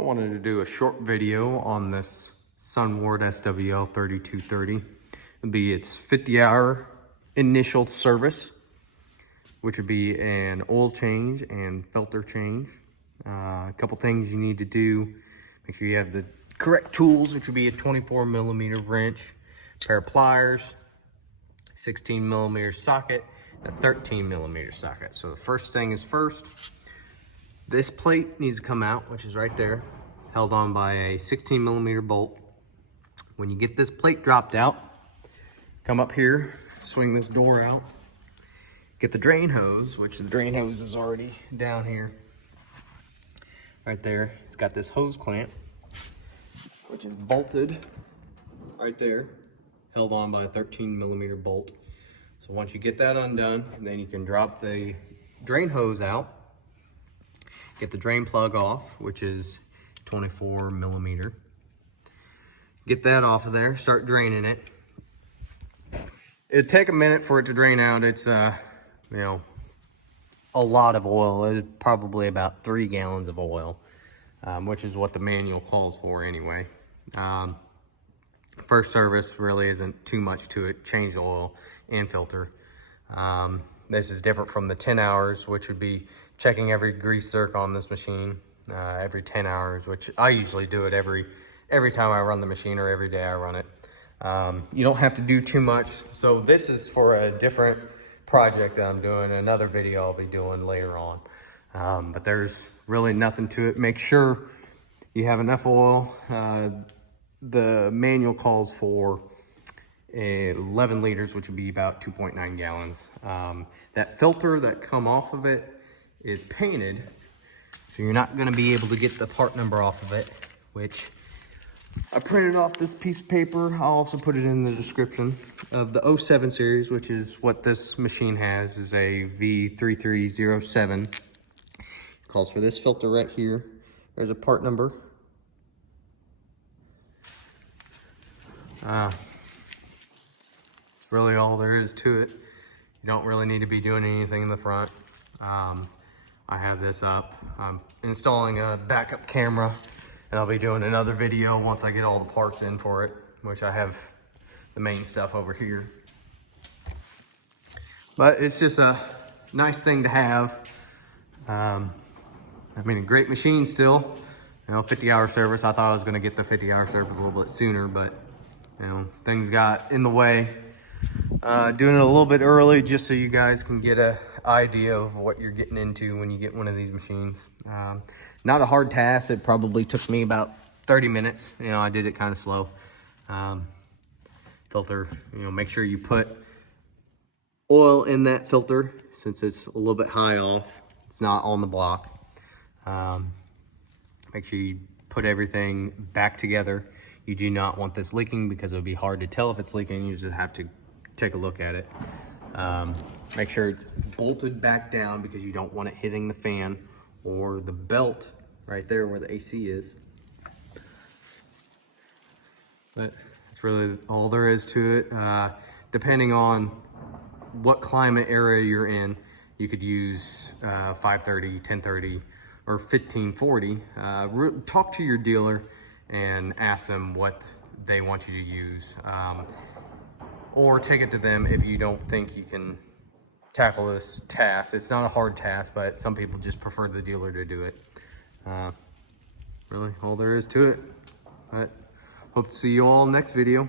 I wanted to do a short video on this Sunward SWL3230. It'll be its 50-hour initial service, which would be an oil change and filter change. A couple things you need to do: make sure you have the correct tools, which would be a 24mm wrench, pair of pliers, 16mm socket, and a 13mm socket. So the first thing is first, this plate needs to come out, which is right there. It's held on by a 16mm bolt. When you get this plate dropped out, come up here, swing this door out, get the drain hose, which the drain hose is already down here. Right there, it's got this hose clamp, which is bolted right there, held on by a 13mm bolt. So once you get that undone, then you can drop the drain hose out, get the drain plug off, which is 24mm. Get that off of there, start draining it. It'd take a minute for it to drain out. It's a lot of oil. It's probably about 3 gallons of oil, which is what the manual calls for anyway. First service really isn't too much to it. Change the oil and filter. This is different from the 10 hours, which would be checking every grease zerk on this machine every 10 hours, which I usually do it every time I run the machine or every day I run it. You don't have to do too much. So this is for a different project that I'm doing, another video I'll be doing later on. But there's really nothing to it. Make sure you have enough oil. The manual calls for 11 liters, which would be about 2.9 gallons. That filter that come off of it is painted, so you're not gonna be able to get the part number off of it, which I printed off this piece of paper. I'll also put it in the description of the 07 series, which is what this machine has, is a V3307. It calls for this filter right here. There's a part number. It's really all there is to it. You don't really need to be doing anything in the front. I have this up. I'm installing a backup camera, and I'll be doing another video once I get all the parts in for it, which I have the main stuff over here. But it's just a nice thing to have. I mean, a great machine still. 50-hour service. I thought I was gonna get the 50-hour service a little bit sooner, but things got in the way. Doing it a little bit early just so you guys can get an idea of what you're getting into when you get one of these machines. Not a hard task. It probably took me about 30 minutes. I did it kind of slow. Filter, make sure you put oil in that filter since it's a little bit high off. It's not on the block. Make sure you put everything back together. You do not want this leaking because it would be hard to tell if it's leaking. You just have to take a look at it. Make sure it's bolted back down because you don't want it hitting the fan or the belt right there where the AC is. But that's really all there is to it. Depending on what climate area you're in, you could use 530, 1030, or 1540. Talk to your dealer and ask them what they want you to use. Or take it to them if you don't think you can tackle this task. It's not a hard task, but some people just prefer the dealer to do it. Really all there is to it. But hope to see you all next video.